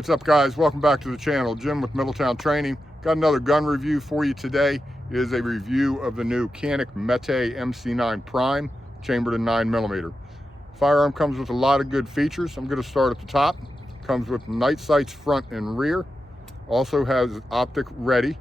what's up guys? Welcome back to the channel. Jim with Middletown Training. Got another gun review for you today. It is a review of the new Canik Mete MC9 Prime, chambered in 9mm. Firearm comes with a lot of good features. I'm going to start at the top. Comes with night sights front and rear. Also has optic ready.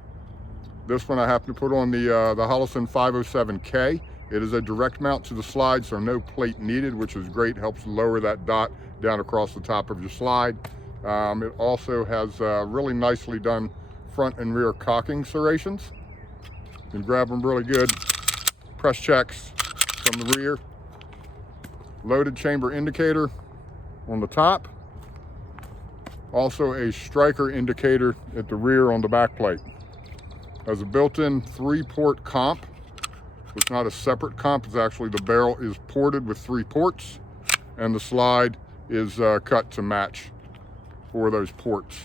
This one I happen to put on the Holosun 507K. It is a direct mount to the slide, so no plate needed, which is great. Helps lower that dot down across the top of your slide. It also has really nicely done front and rear cocking serrations. You can grab them really good. Press checks from the rear. Loaded chamber indicator on the top. Also a striker indicator at the rear on the back plate. Has a built-in 3-port comp. It's not a separate comp, it's actually the barrel is ported with 3 ports and the slide is cut to match for those ports.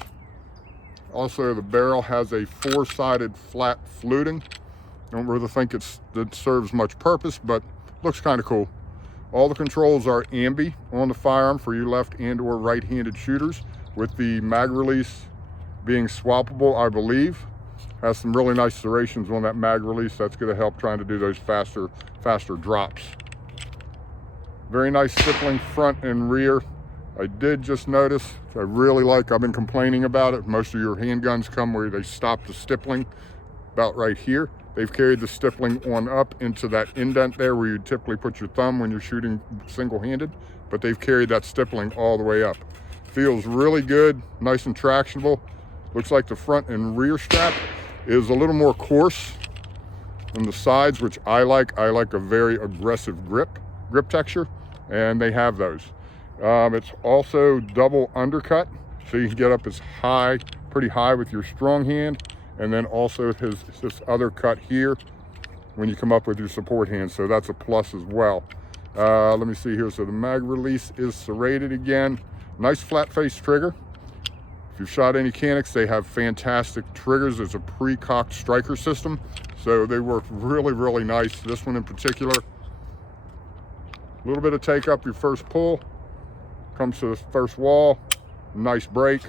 Also, the barrel has a 4-sided flat fluting. Don't really think it serves much purpose, but looks kind of cool. All the controls are ambi on the firearm for you left and or right-handed shooters, with the mag release being swappable, I believe. Has some really nice serrations on that mag release. That's going to help trying to do those faster drops. Very nice stippling front and rear. I did just notice, I really like, I've been complaining about it. Most of your handguns come where they stop the stippling about right here. They've carried the stippling on up into that indent there where you typically put your thumb when you're shooting single-handed, but they've carried that stippling all the way up. Feels really good, nice and tractionable. Looks like the front and rear strap is a little more coarse than the sides, which I like. I like a very aggressive grip texture, and they have those. It's also double undercut, so you can get up as high, pretty high with your strong hand, and then also this other cut here when you come up with your support hand, so that's a plus as well. Let me see here. So the mag release is serrated again. Nice flat face trigger. If you've shot any Caniks, they have fantastic triggers. It's a pre-cocked striker system, so they work really nice. This one in particular, a little bit of take up your first pull. Comes to the first wall, nice break,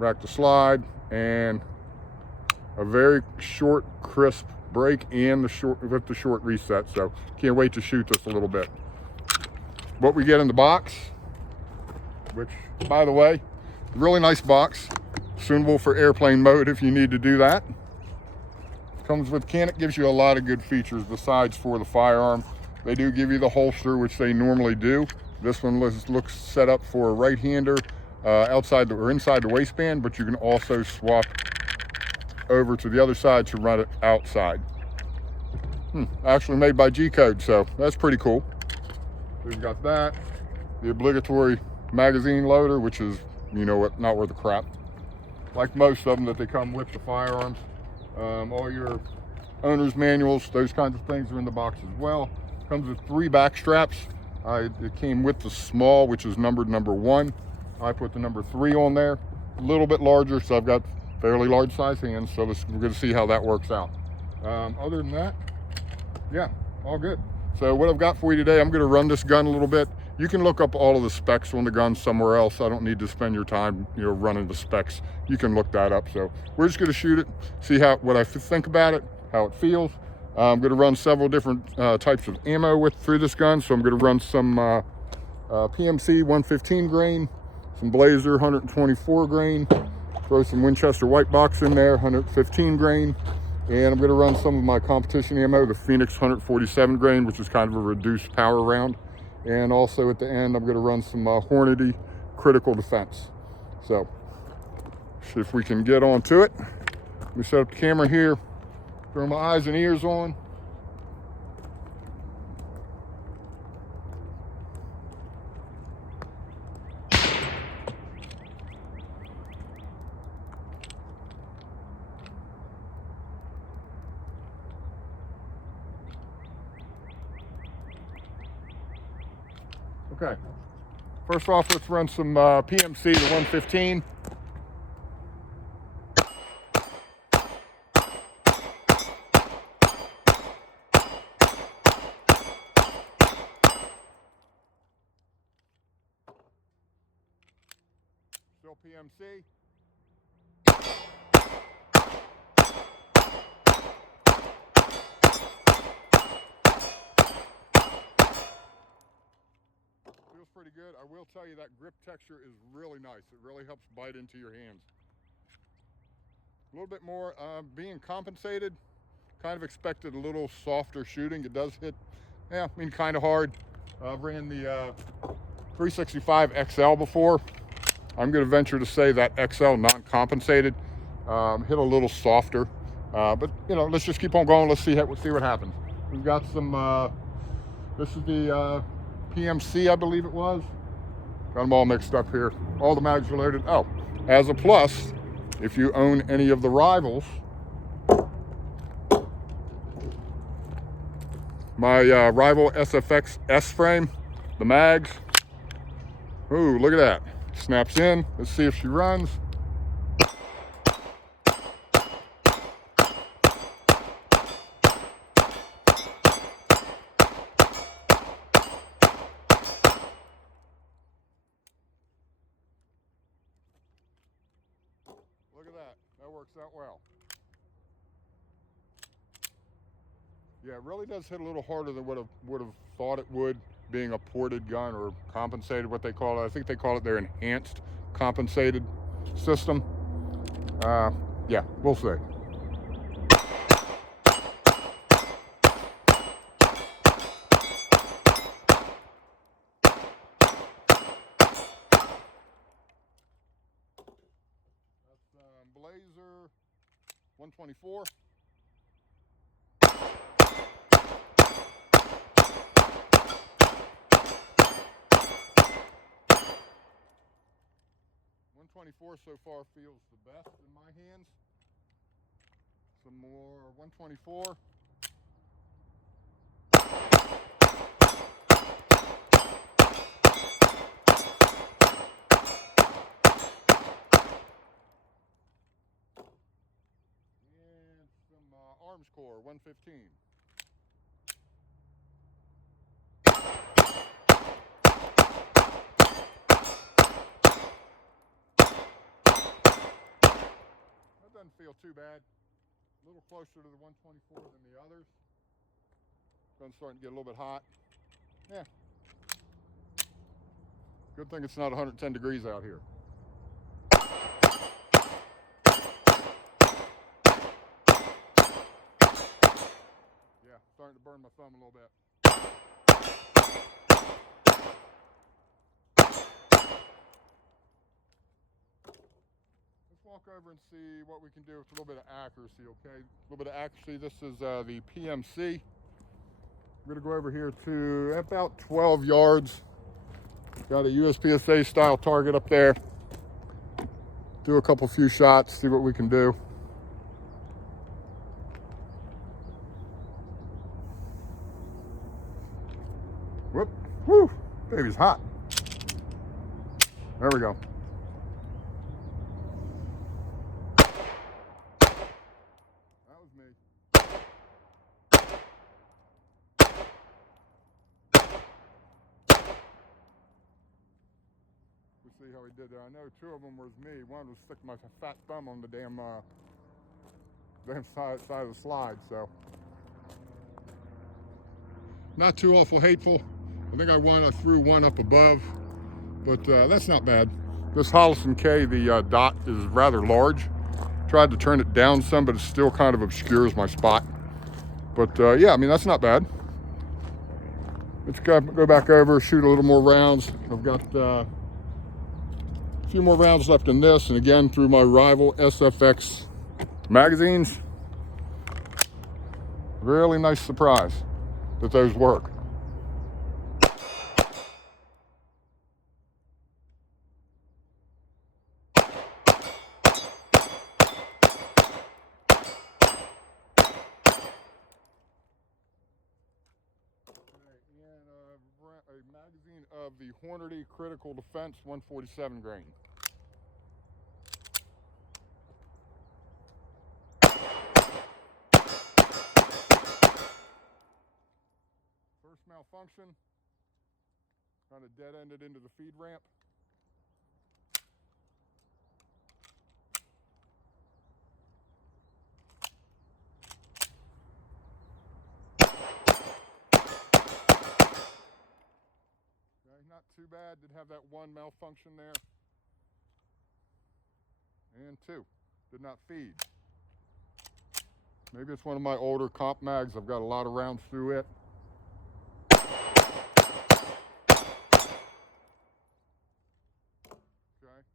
rack the slide, and a very short, crisp break and with the short reset. So can't wait to shoot this a little bit. What we get in the box, which by the way, really nice box, suitable for airplane mode if you need to do that. Comes with Canik, gives you a lot of good features besides for the firearm. They do give you the holster, which they normally do. This one looks set up for a right-hander outside or inside the waistband, but you can also swap over to the other side to run it outside. Actually made by G-Code, so that's pretty cool. We've got that. The obligatory magazine loader, which is, you know what, not worth a crap. Like most of them that they come with the firearms. All your owner's manuals, those kinds of things are in the box as well. Comes with 3 back straps. It came with the small, which is numbered number 1. I put the number 3 on there. A little bit larger, so I've got fairly large size hands, so we're going to see how that works out. Other than that, yeah, all good. So what I've got for you today, I'm going to run this gun a little bit. You can look up all of the specs on the gun somewhere else. I don't need to spend your time, running the specs. You can look that up. So we're just going to shoot it, see what I think about it, how it feels. I'm going to run several different types of ammo through this gun. So I'm going to run some PMC 115 grain, some Blazer 124 grain, throw some Winchester white box in there, 115 grain, and I'm going to run some of my competition ammo, the Phoenix 147 grain, which is kind of a reduced power round. And also at the end, I'm going to run some Hornady critical defense. So if we can get onto it, let me set up the camera here. Throw my eyes and ears on. Okay. First off, let's run some PMC to 115. PMC. Feels pretty good. I will tell you that grip texture is really nice. It really helps bite into your hands. A little bit more being compensated. Kind of expected a little softer shooting. It does hit, yeah, I mean, kind of hard. I've ran the 365 XL before. I'm going to venture to say that XL non-compensated hit a little softer. But, you know, let's just keep on going. Let's see what happens. We've got some, this is the PMC, I believe it was. Got them all mixed up here. All the mags are loaded. Oh, as a plus, if you own any of the rivals, my rival SFX S frame, the mags. Ooh, look at that. Snaps in. Let's see if she runs. Look at that. That works out well. Yeah, it really does hit a little harder than what I would have thought it would, being a ported gun or compensated, what they call it. I think they call it their enhanced compensated system. Yeah, we'll see. That's Blazer 124. So far feels the best in my hands. Some more 124. And some Arms Core 115. Doesn't feel too bad. A little closer to the 124 than the others. Gun's starting to get a little bit hot. Yeah. Good thing it's not 110 degrees out here. Yeah, starting to burn my thumb a little bit. Walk over and see what we can do with a little bit of accuracy, okay? A little bit of accuracy. This is the PMC. I'm gonna go over here to about 12 yards. Got a USPSA style target up there. Do a few shots, see what we can do. Whoop, whoo, baby's hot. There we go. See how he did there. I know two of them was me. One was sticking my fat thumb on the damn side of the slide. So not too awful hateful. I think I threw one up above, but that's not bad. This Holliston K, the dot is rather large. Tried to turn it down some, but it still kind of obscures my spot. But yeah, I mean, that's not bad. Let's go back over, shoot a little more rounds. I've got a few more rounds left in this, and again, through my rival SFX magazines. Really nice surprise that those work. A magazine of the Hornady Critical Defense 147 grain. First malfunction, kind of dead-ended into the feed ramp. bad. Did have that one malfunction there. And 2, did not feed. Maybe it's one of my older comp mags. I've got a lot of rounds through it. Okay,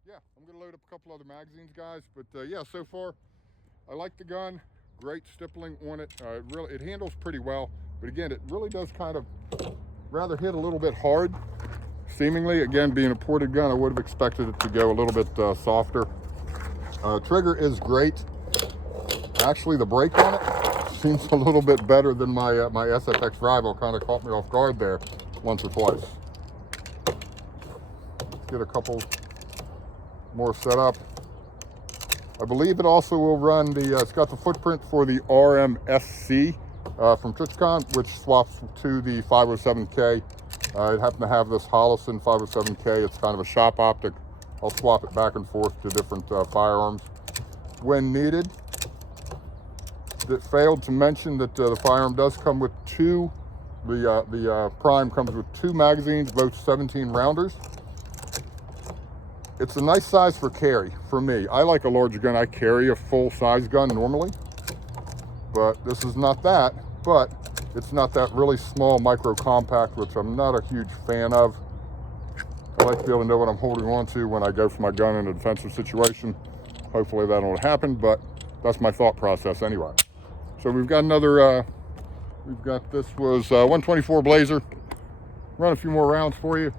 yeah, I'm gonna load up a couple other magazines, guys. But yeah, so far, I like the gun. Great stippling on it. It handles pretty well. But again, it really does kind of rather hit a little bit hard. Seemingly, again, being a ported gun, I would have expected it to go a little bit softer. Trigger is great. Actually, the brake on it seems a little bit better than my my SFX rival. Kind of caught me off guard there once or twice. Let's get a couple more set up. I believe it also will run the, it's got the footprint for the RMSC from TrichCon, which swaps to the 507K. I happen to have this Hollison 507K. It's kind of a shop optic. I'll swap it back and forth to different firearms when needed. It failed to mention that the firearm does come with 2, the Prime comes with 2 magazines, both 17 rounders. It's a nice size for carry for me. I like a larger gun. I carry a full size gun normally, but this is not that, but it's not that really small micro compact, which I'm not a huge fan of. I like to be able to know what I'm holding on to when I go for my gun in a defensive situation. Hopefully that won't happen, but that's my thought process anyway. So we've got another, this was 124 Blazer. Run a few more rounds for you.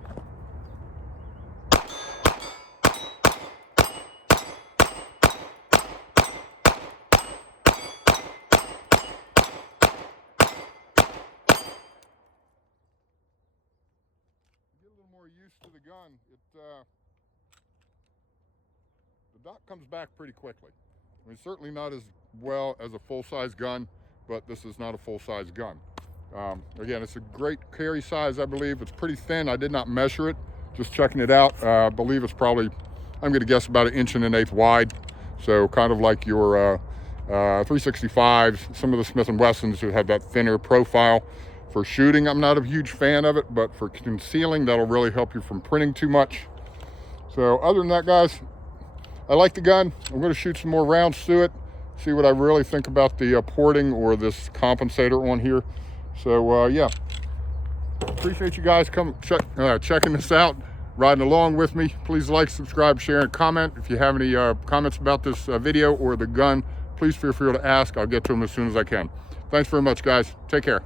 Used to the gun, the dot comes back pretty quickly. I mean, certainly not as well as a full-size gun, but this is not a full-size gun. Again, it's a great carry size, I believe. It's pretty thin. I did not measure it, just checking it out. I believe it's probably, I'm going to guess about 1 1/8 wide. So kind of like your 365s, some of the Smith & Wessons who have that thinner profile. For shooting, I'm not a huge fan of it, but for concealing, that'll really help you from printing too much. So other than that, guys, I like the gun. I'm going to shoot some more rounds through it, see what I really think about the porting or this compensator on here. So yeah, appreciate you guys checking this out, riding along with me. Please like, subscribe, share, and comment. If you have any comments about this video or the gun, please feel free to ask. I'll get to them as soon as I can. Thanks very much, guys. Take care.